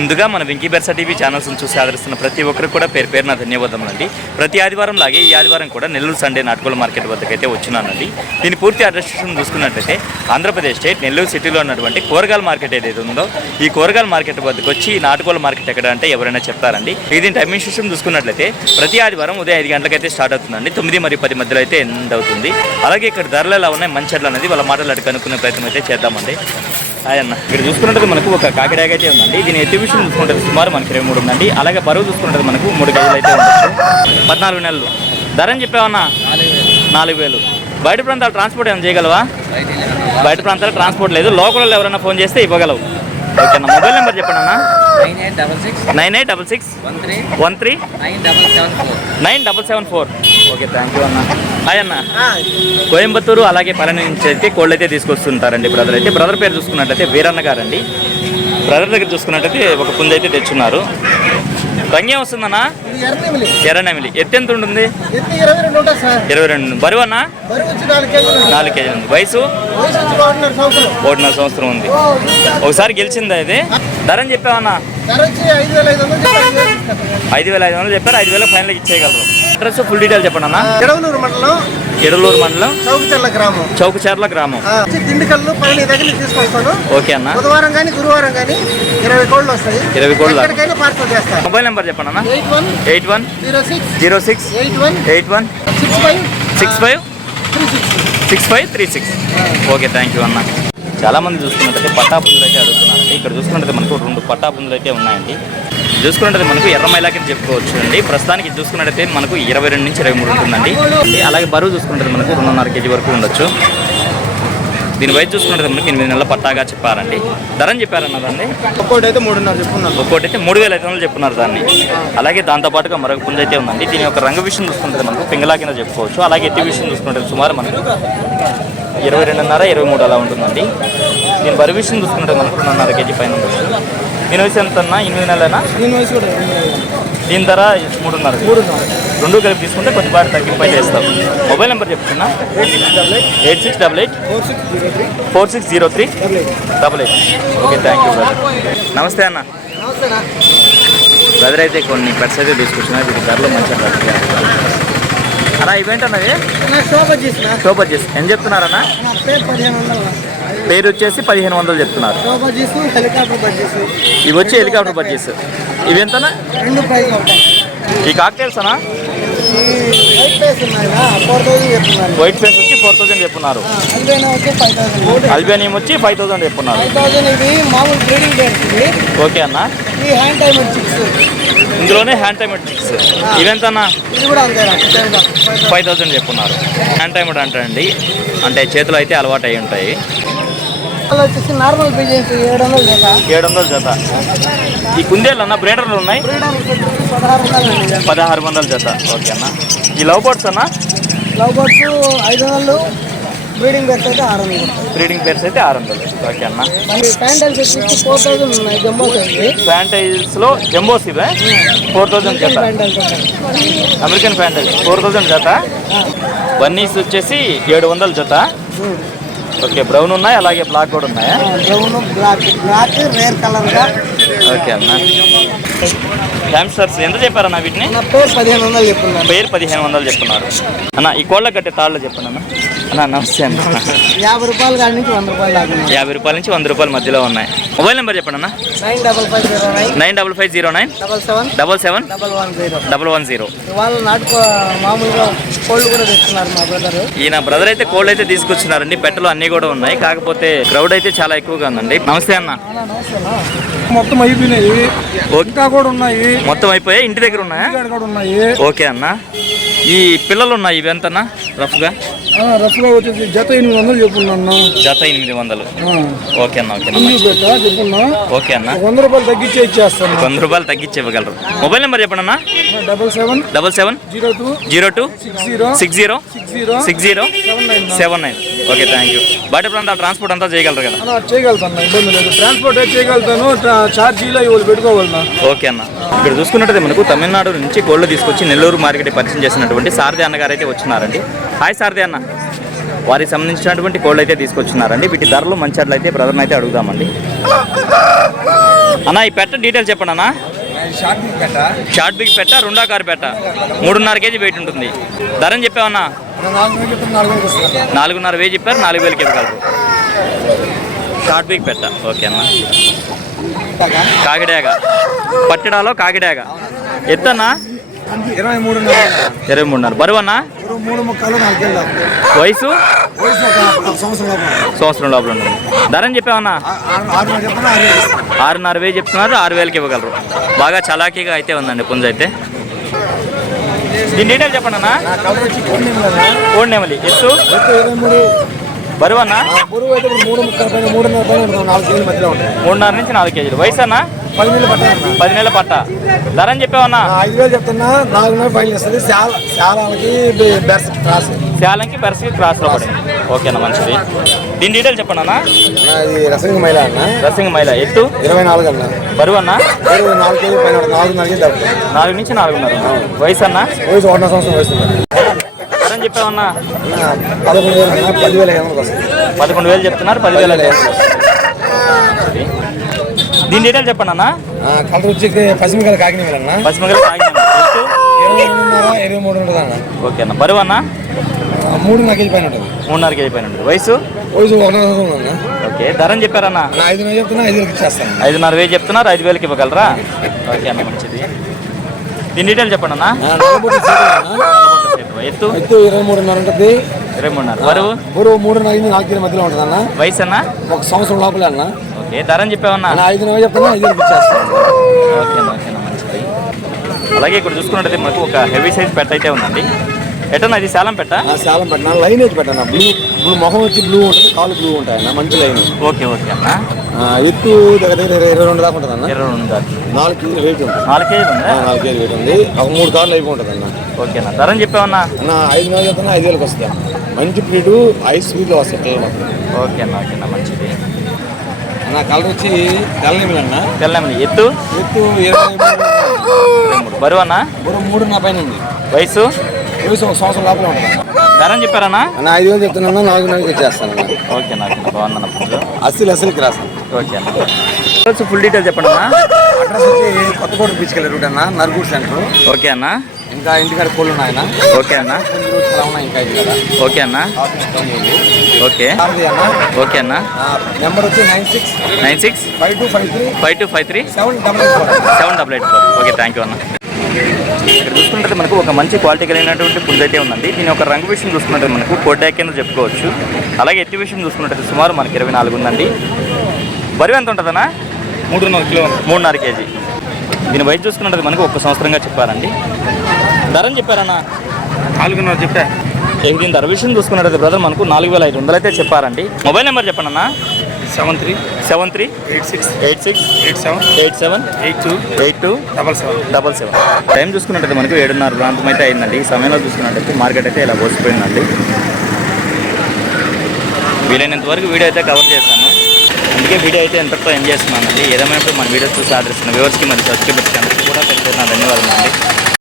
ముందుగా మన వెంకీ బెర్సా టీవీ ఛానల్స్ని చూసి ఆదరిస్తున్న ప్రతి ఒక్కరికి కూడా పేరు పేరున ధన్యవాదములండి. ప్రతి ఆదివారం లాగే ఈ ఆదివారం కూడా నెల్లూరు సండే నాటుకోళ్ల మార్కెట్ వద్దకైతే వచ్చినానండి. దీని పూర్తి అడ్రస్ చూసుకున్నట్లయితే ఆంధ్రప్రదేశ్ స్టేట్ నెల్లూరు సిటీలో ఉన్నటువంటి కూరగాయల మార్కెట్ ఏదైతే ఉందో ఈ కూరగాయల మార్కెట్ వద్దకు వచ్చి నాటుకోళ్ల మార్కెట్ ఎక్కడ అంటే ఎవరైనా చెప్తారండి. దీని టైమింగ్ సిస్టమ్ చూసుకున్నట్లయితే ప్రతి ఆదివారం ఉదయం 5 గంటలకైతే స్టార్ట్ అవుతుందండి. 9 మరియు 10 మధ్యలో అయితే ఎండ్ అవుతుంది. అలాగే ఇక్కడ ధరలు ఎలా ఉన్నాయి మంచెట్లు అనేది వాళ్ళ మాటలు అడిగి కనుక్కునే ప్రయత్నం అయితే చేద్దామండి. అన్న ఇక్కడ చూసుకున్నట్టు మనకు ఒక కాకిడాగ అయితే ఉందండి. దీని ఎగ్జిబిషన్ చూసుకుంటుంది సుమారు మనకి 23 ఉందండి. అలాగే బరువు చూసుకుంటుంది మనకు 3 కేజీలు అయితే ఉండొచ్చు. 14 నెలలు ధర అని చెప్పావన్నా 4,000. బయట ప్రాంతాలు ట్రాన్స్పోర్ట్ ఏమైనా చేయగలవా? బయట ప్రాంతాలు ట్రాన్స్పోర్ట్ లేదు. లోకల్లో ఎవరైనా ఫోన్ చేస్తే ఇవ్వగలవు. ఓకే అన్న. మొబైల్ నెంబర్ చెప్పండి అన్న. 9866139774. ఓకే థ్యాంక్ యూ అన్న. హాయ్ అన్న. కోయంబత్తూరు అలాగే పళని నుంచి అయితే కోళ్ళు అయితే తీసుకొస్తుంటారండి బ్రదర్ అయితే. బ్రదర్ పేరు చూసుకున్నట్లయితే వీరన్న గారండి. బ్రదర్ దగ్గర చూసుకున్నట్లయితే ఒక పుంజ అయితే తెచ్చున్నారు. రంగే వస్తుందన్నా? ఎర్రనెమిలి. ఎత్తు ఎంత ఉంటుంది? 22. బరువు అన్న 4 కేజీలు ఉంది. వయసు 1.5 సంవత్సరం ఉంది. ఒకసారి గెలిచిందా ఇది? ధర అని చెప్పావన్నా? 5,500 చెప్పారు. 5,000 ఫైనల్ ఇచ్చేయగలరు. అడ్రస్ ఫుల్ డీటెయిల్ చెప్పండి అన్న. ఎడలూరు మండలం చౌకచర్ల గ్రామం దిండుకల్లు పళని దగ్గర తీసుకొస్తాను. ఓకే అన్న. బుధవారం కానీ గురువారం కానీ 20 కోళ్ళు వస్తాయి. 20 కోళ్ళు పార్సల్ చేస్తాను. మొబైల్ నెంబర్ చెప్పండి అన్న. 810681653536. ఓకే థ్యాంక్ యూ అన్న. చాలా మంది చూసుకున్నట్టయితే పట్టాపుందులు అయితే అడుగుతున్నారండి. ఇక్కడ చూసుకున్నట్టు మనకు 2 పట్టాపుందులు అయితే ఉన్నాయండి. చూసుకున్నట్టు మనకు ఎర్రమైలాకి చెప్పుకోవచ్చు అండి. ప్రస్తుతానికి చూసుకున్నట్టయితే మనకు 22 నుంచి 23 ఉంటుందండి. అలాగే బరువు చూసుకున్నట్టు మనకు 2.5 కేజీ వరకు ఉండొచ్చు. దీని వయసు చూసుకున్నట్టు మనకి 8 నెలల పట్టాగా చెప్పారండి. ధర అని చెప్పారన్నదండి. ఒక్కోటి అయితే 3.5 చెప్పుకున్నాను. ఒక్కోటి అయితే 3,500 చెప్పున్నారు దాన్ని. అలాగే దాంతోపాటుగా మరొక పుంజ అయితే ఉందండి. దీని యొక్క రంగు విషయం చూసుకుంటే మనకు పింగళా కింద చెప్పుకోవచ్చు. అలాగే ఎత్తి విషయం చూసుకుంటే సుమారు మనకు 22.5, 23 అలా ఉంటుందండి. దీని బరువు విషయం చూసుకుంటే మనకు 2.5 కేజీ పైన ఉండొచ్చు. దీని వయసు ఎంత అన్నా? 8 నెలలైనా? దీని ధర 3.5. 2 కలిపి తీసుకుంటే కొద్దిపాటి తగ్గింపు అయితే ఇస్తాం. మొబైల్ నెంబర్ చెప్తున్నా 8688460388. Okay thank you brother. నమస్తే అన్న. బ్రదర్ అయితే కొన్ని పెట్స్ అయితే తీసుకొచ్చినా వీటి ధరలో మంచిగా అలా ఇవేంటి అన్నది? షోబజీస్ ఎంత చెప్తున్నారన్నా? పేరు వచ్చేసి 1,500 చెప్తున్నారు. ఇవి వచ్చి హెలికాప్టర్ బడ్జెస్. ఇవి ఎంతనా? ఈ కాక్టైల్స్ అన్నా? వైట్ ఫేస్ వచ్చి 4,000 చెప్తున్నారు. అల్బేనియం వచ్చి 5,000 చెప్తున్నారు. ఓకే అన్న. ఇందులోనే హ్యాండ్ టైమర్ చిక్స్. ఇవెంతన్నా? 5,000 చెప్తున్నారు. హ్యాండ్ టైమర్ అంటారండి, అంటే చేతులు అయితే అలవాటు అయి ఉంటాయి. వచ్చేసి నార్మల్ బిజినెస్ 700 జత. ఈ కుందేళ్ళు అన్న బ్రీడర్లు ఉన్నాయి 1,600 జత. ఓకే అన్న. ఈ లవ్ బర్డ్స్ అన్న? Love birds 500. బ్రీడింగ్ పేర్స్ అయితే 600. బ్రీడింగ్ పేర్స్ అయితే 600. ఓకే అన్న. ప్యాంటైల్స్ వచ్చేసి 4,000 ఉన్నాయి. జంబోస్ ప్యాంటైల్స్ లో జంబోస్ ఇవే 4,000 జత. అమెరికన్ ప్యాంటైల్స్ 4,000 జత. బన్నీస్ వచ్చేసి 700 జత. ఓకే. బ్రౌన్ ఉన్నాయి, అలాగే బ్లాక్ కూడా ఉన్నాయా? బ్రౌన్, బ్లాక్ రేర్ కలర్ గా. ఓకే అన్న. హ్యామ్స్టర్స్ ఎంత చెప్పారన్న వీటిని? పేరు 1,500 చెప్తున్నారు. పేరు 1,500 చెప్తున్నారు అన్న. ఈ కోళ్ళ కట్టే తాళ్ళు చెప్పండి అన్న. అన్న నమస్తే అన్న. 50 రూపాయలు కాడి నుంచి 100 రూపాయలు దాకా. 50 రూపాయల నుంచి 100 రూపాయల మధ్యలో ఉన్నాయి. మొబైల్ నెంబర్ చెప్పండి అన్న. 95509 7777 వాళ్ళు నాటుకో మామూలుగా కోళ్ళు కూడా తెచ్చుకున్నారు మా బ్రదర్. ఈయన బ్రదర్ అయితే కోళ్ళు అయితే తీసుకొచ్చినారండి. పెట్టలు అన్ని కూడా ఉన్నాయి, కాకపోతే క్రౌడ్ అయితే చాలా ఎక్కువగా ఉందండి. నమస్తే అన్న. మొత్తం అయిపోయినాయి, ఇంకా కూడా ఉన్నాయి. మొత్తం అయిపోయాయి, ఇంటి దగ్గర ఉన్నాయా? ఉన్నాయి. ఓకే అన్న. ఈ పిల్లలు ఉన్నాయి, ఇవి ఎంతన్నా రఫ్గా? రఫ్గా వచ్చేసి జత 800 చెప్పుకున్నా. జత 800. ఓకే అన్న. ఓకే చెప్పుకున్నా. ఓకే అన్న. 100 రూపాయలు తగ్గించి ఇచ్చేస్తాను. 100 రూపాయలు తగ్గించి ఇవ్వగలరు. మొబైల్ నెంబర్ చెప్పండి అన్న. 770202606079. Okay thank you. బయట ప్రాంతాల ట్రాన్స్పోర్ట్ అంతా చేయగలరు కదా? చేయగలుగుతాను, ఇబ్బంది లేదు. ట్రాన్స్పోర్ట్ చేయగలుగుతాను, ఛార్జీలో ఇవాళ పెట్టుకోవాలన్నా. ఓకే అన్న. ఇక్కడ చూసుకున్నట్టు మనకు తమిళనాడు నుంచి కోళ్ళు తీసుకొచ్చి నెల్లూరు మార్కెట్ పరిచయం చేసినటువంటి సారథి అన్నగారు అయితే వచ్చినారండి. హాయ్ సారథి అన్న. వారికి సంబంధించినటువంటి కోళ్ళు అయితే తీసుకొచ్చినారండి. వీటి ధరలు మంచి అయితే బ్రదర్ని అయితే అడుగుదామండి. అన్న ఈ పెట్ట డీటెయిల్స్ చెప్పండి అన్న. షార్ట్ బిగ్ పెట్ట, రెండో కారు పెట్ట, 3.5 కేజీ వెయిట్ ఉంటుంది. ధరని చెప్పావన్నా? 4,500 చెప్పారు, 4,000కి ఇవ్వగలరు. షార్ట్ బిగ్ పెట్ట. ఓకే అన్న. కాకిడాగ పట్టడాలో కాకిడాగ. ఎత్తన్నా? 23.5. బరువు అన్న? వయసు? సంవత్సరం లోపల ఉంటుంది. ధరని చెప్పావన్నా? 6,500 చెప్తున్నారు, 6,000కి ఇవ్వగలరు. బాగా చలాకీగా అయితే ఉందండి పుంజ అయితే. దీని డీటెయిల్ చెప్పండి అన్న. కోడి నెమలి. ఎత్తు? బరువు అన్న? 3.5 నుంచి 4 కేజీలు. వయసు అన్న? 10 నెలల పట్ట. ధరని చెప్పావన్నా? 5,000 చెప్తున్నా. 4,000 ఫైన్ చేస్తుంది. శాలంకి బెర్స్కి క్రాస్లో పడింది. ఓకేనా, మంచిది. దీని డీటెయిల్ చెప్పండి అన్న. రసింగ్ మైల అన్న. రసింగ్ మైల. ఎత్తు? 24 అన్న. బరువు అన్న? 4 కేజీ పైన 4 నుంచి 4.5. వయసు అన్న? వయసు 1 సంవత్సరం వయసు. ధరని చెప్పావన్నా? 11,000 11,000 చెప్తున్నారు, 10,000. దీని డీటెయిల్ చెప్పండి అన్న. కలర్ వచ్చి పశ్చిమగల కాకినాడ అన్న. పశ్చిమగల కాకినాడ. 23 ఉంటుంది అన్న. ఓకే అన్న. బరువు అన్న? 3.5 కేజీ పైన ఉంటుంది. 3.5 కేజీ పైన ఉంటుంది. వయసు? 1 సంవత్సరం అన్న. ఓకే. ధరని చెప్పారన్న? 5,000 చెప్తున్నా, 5,000కి ఇచ్చేస్తాను. 5,500 చెప్తున్నారు, 5,000కి ఇవ్వగలరా? ఓకే అన్న, మంచిది. దీని డీటెయిల్ చెప్పండి అన్న. ఎత్తు? 23.5 ఉంటుంది. 23.5. బరువు? 3.5 నుంచి 4 కేజీ మధ్యలో ఉంటుంది అన్న. వయసు అన్న? 1 సంవత్సరం లోపలే అన్న. ఓకే. ధరని చెప్పావన్నా? 5,000 చెప్తున్నా, 5,000కి ఇచ్చేస్తాను. ఓకేనా, ఓకేనా, మంచిది. అలాగే ఇక్కడ చూసుకున్నట్టయితే మనకు ఒక హెవీ సైజ్ పెట్ట అయితే ఉందండి. ఎటన్నా ఇది శాలం పెట్ట? శాలం పెట్టిన లైన్ వేసి పెట్టాను. బ్లూ మొహం వచ్చి బ్లూ ఉంటుంది, కాలు బ్లూ ఉంటాయి అన్న. మంచి లైన్. ఓకే ఓకే అన్న. ఎత్తు దగ్గర 22 దాకా ఉంటుంది అన్న. 22 దాకా. 4 కేజీలు వెయిట్ ఉంటుంది. 4 కేజీలు ఉందా? 4 కేజీలు వెయిట్ ఉంది. ఒక 3 కార్లు అయిపోతుంది అన్న. ఓకేనా. ధరని చెప్పావన్నా? అన్న 5,000 చెప్తున్నా, 5,000కి వస్తాయి. మంచి బ్రీడు, ఐస్ స్వీట్లో వస్తాయి పిల్లలు మాత్రం. ఓకేనా, ఓకేనా, మంచిది. అన్న కలర్ వచ్చి తెల్లనిమిలి అన్న. తెల్లనిమిలి. ఎత్తు? ఎత్తు 23. బరువు అన్న? 3.5 పైన ఉంది. వయసు? 1 సంవత్సరం లోపల ఉంటుంది. ధరని చెప్పారన్నా? అన్న 5,000 చెప్తున్నా, 4,000కి ఇచ్చేస్తాను. ఓకేనా, ఓకేనా, బాగుందన్న పుంజు. అస్సలకి రాస్తాను. ఓకే అన్న. ఫుల్ డీటెయిల్ చెప్పండి అన్న. అడ్రస్ వచ్చి కొత్తకోట బీచ్కి వెళ్ళే రూట్ అన్న, నర్గూడ్ సెంటర్. ఓకే అన్న. ఇంకా ఇంటికాడ కోళ్ళు ఉన్నాయి అన్న. ఓకే అన్న. చాలా ఉన్నాయి ఇంకా ఇక్కడ. ఓకే అన్న. ఓకే. ఓకే అన్న. నెంబర్ వచ్చి 96 5253 788 784. ఓకే, థ్యాంక్ యూ అన్న. ఇక్కడ చూసుకుంటే మనకు ఒక మంచి క్వాలిటీ కలిగినటువంటి పుంజ అయితే ఉందండి. దీని ఒక రంగు విషయం చూసుకుంటే మనకు కోడ్డాక్ కింద చెప్పుకోవచ్చు. అలాగే ఎత్తి విషయం చూసుకున్నట్టయితే సుమారు మనకి 24 ఉందండి. బరువు ఎంత ఉంటుందన్నా? 3.5 కిలో. 3.5 కేజీ. దీని వయసు చూసుకున్నట్టు మనకు 1 సంవత్సరంగా చెప్పారండి. ధరని చెప్పారన్నా? 4,500 చెప్పా. దీని ధర విషయం చూసుకున్నట్టయితే బ్రదర్ మనకు 4,500 అయితే చెప్పారండి. మొబైల్ నెంబర్ చెప్పండి అన్న. 73 86 87 82 77. టైం చూసుకున్నట్టయితే మనకు 7:30 ప్రాంతం అయితే అయిందండి. ఈ సమయంలో చూసుకున్నట్టయితే మార్కెట్ అయితే ఇలా పోసిపోయిందండి. వీలైనంత వరకు వీడియో అయితే కవర్ చేశాను. అందుకే వీడియో అయితే ఎంతతో ఎంజాయ్ చేస్తున్నానండి. ఏదేమైనప్పుడు మన వీడియోస్ చూసి ఆదరిస్తున్న వ్యూవర్స్కి మరియు సబ్స్క్రైబర్స్కి అందరికీ కూడా పెద్ద ధన్యవాదాలు అండి.